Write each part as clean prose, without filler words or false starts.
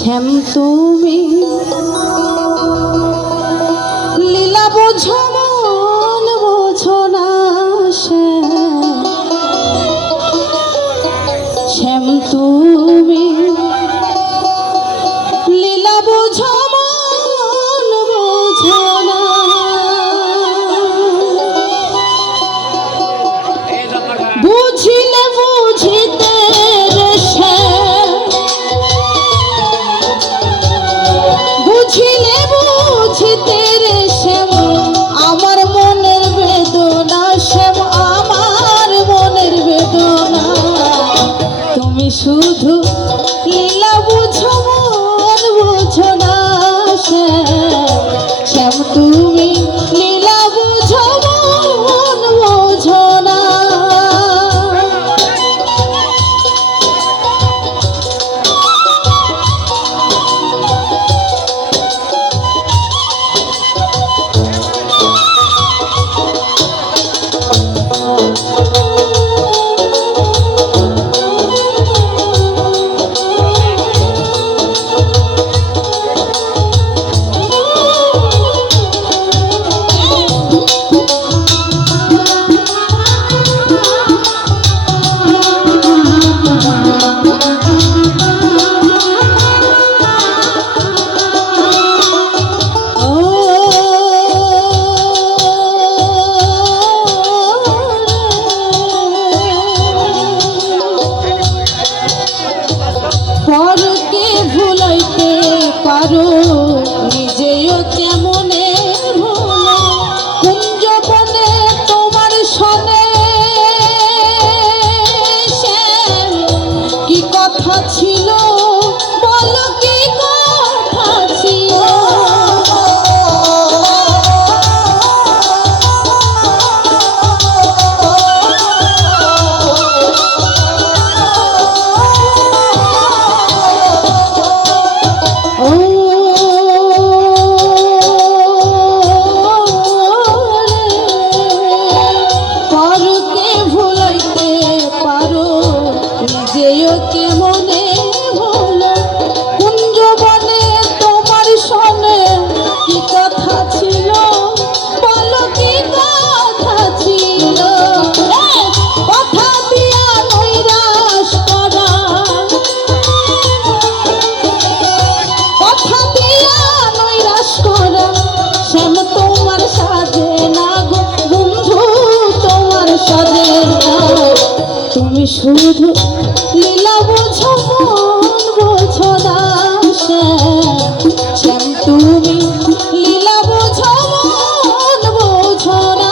শ্যাম তুমি লীলা বোঝো মন বোঝো না শ্যাম তুমি লীলা বোঝো মন বোঝো না বুঝিলে বুঝিতে বুঝিলে বুঝিতে রে শ্যাম আমার মনের বেদনা শ্যাম আমার মনের বেদনা তুমি শুধু লীলা বুঝো মন বুঝো না শ্যাম তুমি লীলা বুঝো মন বুঝো না পরকে ভুলাইতে পারো নিজেও কেমনে ভুলো কুঞ্জবনে তোমার সনে কি কথা ছিল বলো কি কথা ছিল কেমনে হলো কুঞ্জবনে তোমার সনে কি কথা ছিল বলো কি কথা ছিল কথা দিয়া নৈরাশ করা কথা দিয়া নৈরাশ করা শ্যাম তোমার সাজে না গো বন্ধু তোমার সাজে না তুমি শুধু লীলা বোঝো মন বোঝো না শ্যাম তুমি লীলা বোঝো মন বোঝো না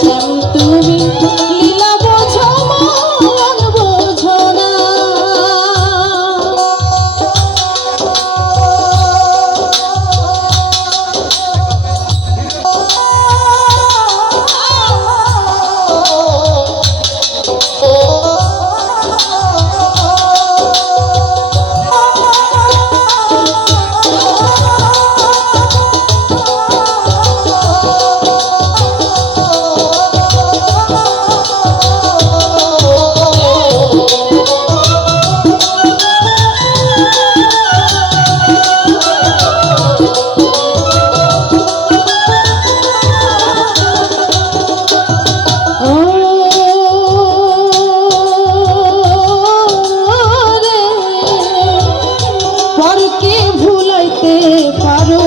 শ্যাম তুমি লীলা বোঝো মন বোঝো না। পরকে ভুলাইতে পারো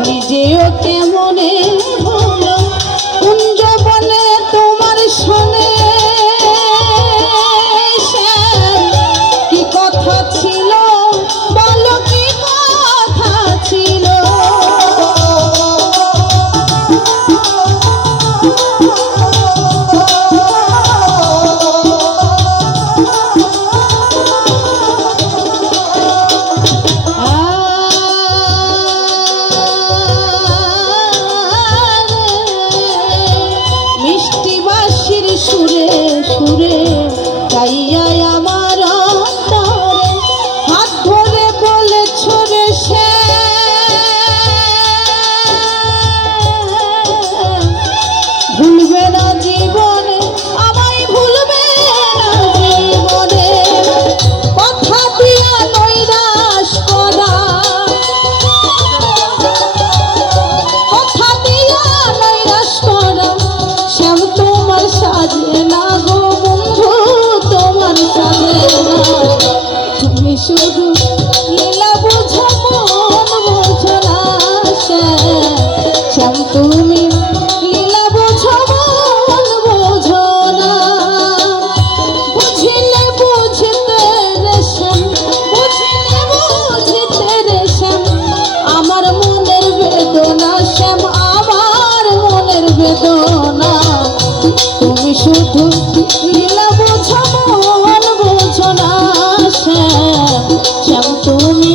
নিজেও কেমনে হলো কুঞ্জ বনে তোমার শোনে কি কথা ছিল বলো কি কথা ছিল সুরে সুরে গাইয়া আমার অন্তরে হাত ধরে বলেছ রে সে ভুলবে না জীবনে আমায় ভুলবে না জীবনে কথা দিয়া নৈরাশ করা কথা দিয়া নৈরাশ করা শ্যাম তোমার সাজে না গো বন্ধু তোমার সাজে না তুমি শুধু লীলা বুঝো মন বুঝো না শ্যাম তুমি লীলা বুঝো মন বুঝো না বুঝিলে বুঝতে রে শ্যাম বুঝিলে বুঝতে রে শ্যাম আমার মনের বেদনা শ্যাম আমার মনের বেদনা তুমি শুধু লীলা বোঝো মন বোঝো না শ্যাম তুমি